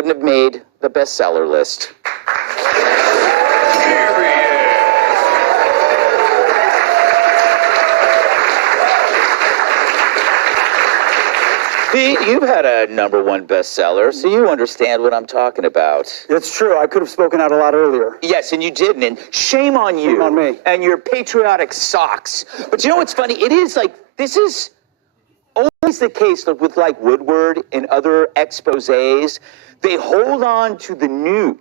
wouldn't have made the bestseller list. You've had a #1 bestseller, so you understand what I'm talking about. It's true. I could have spoken out a lot earlier. Yes, and you didn't, and shame on you. Shame on me. And your patriotic socks. But you know what's funny? It is like, this is always the case with like Woodward and other exposés. They hold on to the news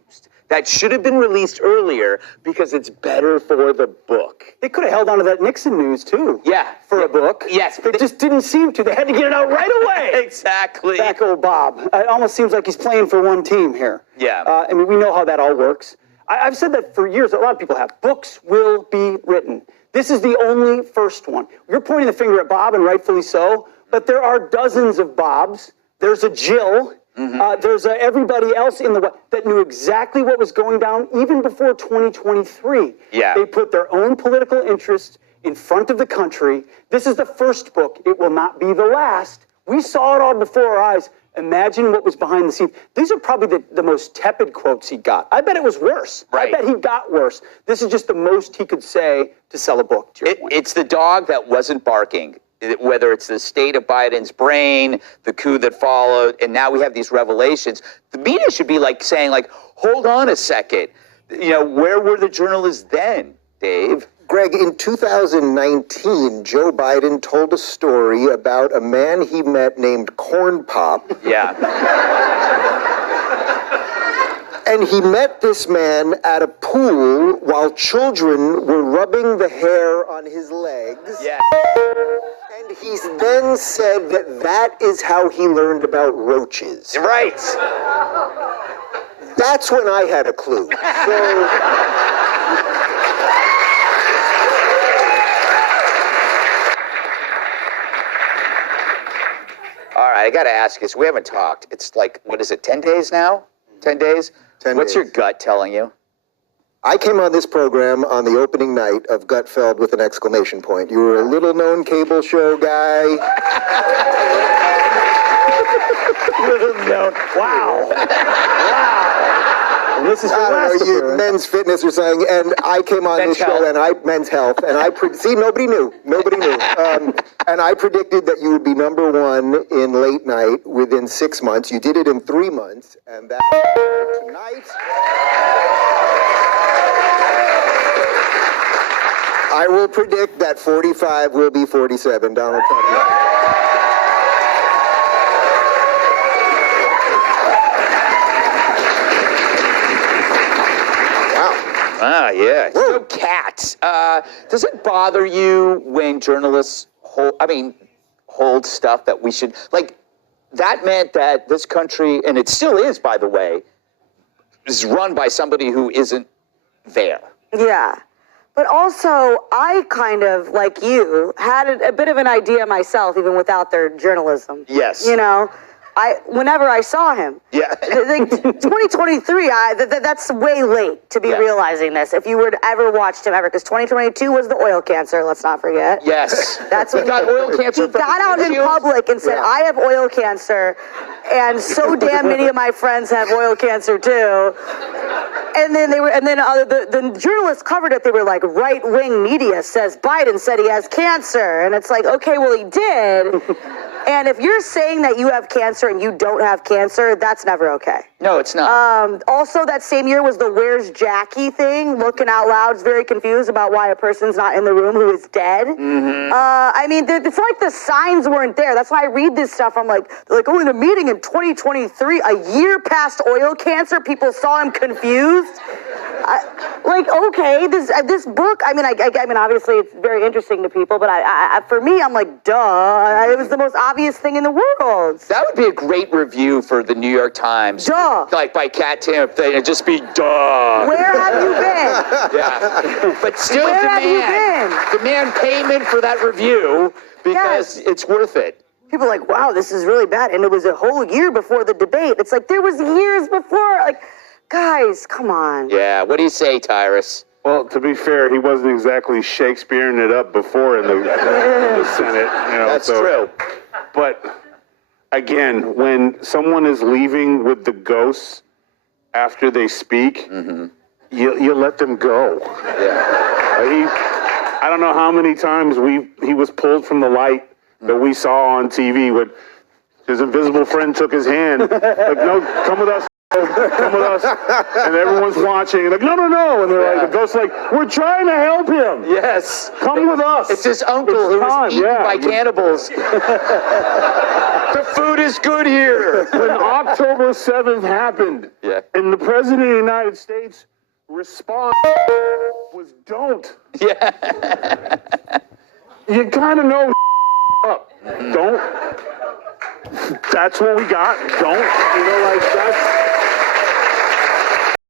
that should have been released earlier because it's better for the book. They could have held on to that Nixon news, too. Yeah. For a book. Yes. They just didn't seem to. They had to get it out right away. Exactly. Back old Bob. It almost seems like he's playing for one team here. Yeah. I mean, we know how that all works. I've said that for years. A lot of people have. Books will be written. This is the only first one. You're pointing the finger at Bob, and rightfully so, but there are dozens of Bobs. There's a Jill. There's everybody else in the that knew exactly what was going down even before 2023. Yeah. They put their own political interests in front of the country. This is the first book. It will not be the last. We saw it all before our eyes. Imagine what was behind the scenes. These are probably the most tepid quotes he got. I bet it was worse. Right. I bet he got worse. This is just the most he could say to sell a book, to your point. It's the dog that wasn't barking. Whether it's the state of Biden's brain, the coup that followed, and now we have these revelations. The media should be like saying, like, hold on a second. You know, where were the journalists then, Dave? Greg, in 2019, Joe Biden told a story about a man he met named Corn Pop. Yeah. And he met this man at a pool while children were rubbing the hair on his legs. Yeah. And he's then said that that is how he learned about roaches. Right. That's when I had a clue. So... All right, I got to ask you, so we haven't talked. It's like, what is it, 10 days now? 10 days? 10 What's days. your gut telling you? I came on this program on the opening night of Gutfeld with an exclamation point. You were a little-known cable show guy. Little-known. Wow. Wow. And this is your last appearance. Men's Fitness or something, and I came on Men's this show, Health. and Men's Health, and see, nobody knew. And I predicted that you would be #1 in late night within 6 months. You did it in 3 months, and that tonight... I will predict that 45 will be 47, Donald Trump. Ah, yeah. So, cats. Does it bother you when journalists hold stuff that we should, like, that meant that this country, and it still is, by the way, is run by somebody who isn't there. Yeah. But also, I kind of, like you, had a bit of an idea myself, even without their journalism. Yes. You know? Whenever I saw him. Yeah. Like 2023, that's way late to be realizing this. If you would ever watched him ever, because 2022 was the oil cancer. Let's not forget. Yes. That's what he got oil cancer. He got out in public and said, "I have oil cancer, and so damn many of my friends have oil cancer too." And then the journalists covered it. They were like, right-wing media says Biden said he has cancer, and it's like, okay, well he did. And if you're saying that you have cancer and you don't have cancer, that's never okay. No, it's not. Also, that same year was the "Where's Jackie" thing. Looking out loud, is very confused about why a person's not in the room who is dead. Mm-hmm. I mean, it's like the signs weren't there. That's why I read this stuff. I'm like, oh, in a meeting in 2023, a year past oil cancer, people saw him confused. Okay, this book. I mean, obviously it's very interesting to people, but for me, I'm like, duh. It was the most obvious thing in the world. That would be a great review for the New York Times. Duh. Like by Kat Timpf, they'd just be duh. Where have you been? Yeah. But still Where have you been? demand payment for that review because it's worth it. People are like, wow, this is really bad. And it was a whole year before the debate. It's like, there was years before. Like, guys, come on. Yeah, what do you say, Tyrus? Well, to be fair, he wasn't exactly Shakespearean it up before in the Senate. You know, That's true. But again, when someone is leaving with the ghosts after they speak, you let them go. I don't know how many times he was pulled from the light that we saw on TV when his invisible friend took his hand. Like, no, come with us. Come with us. And everyone's watching. Like, no. And they're like, the ghost's like, we're trying to help him. Yes. Come with us. It's his uncle who was eaten by cannibals. The food is good here. When October 7th happened, and the President of the United States response was don't. Yeah. You kind of know up. Don't. That's what we got. Don't. Like, that's...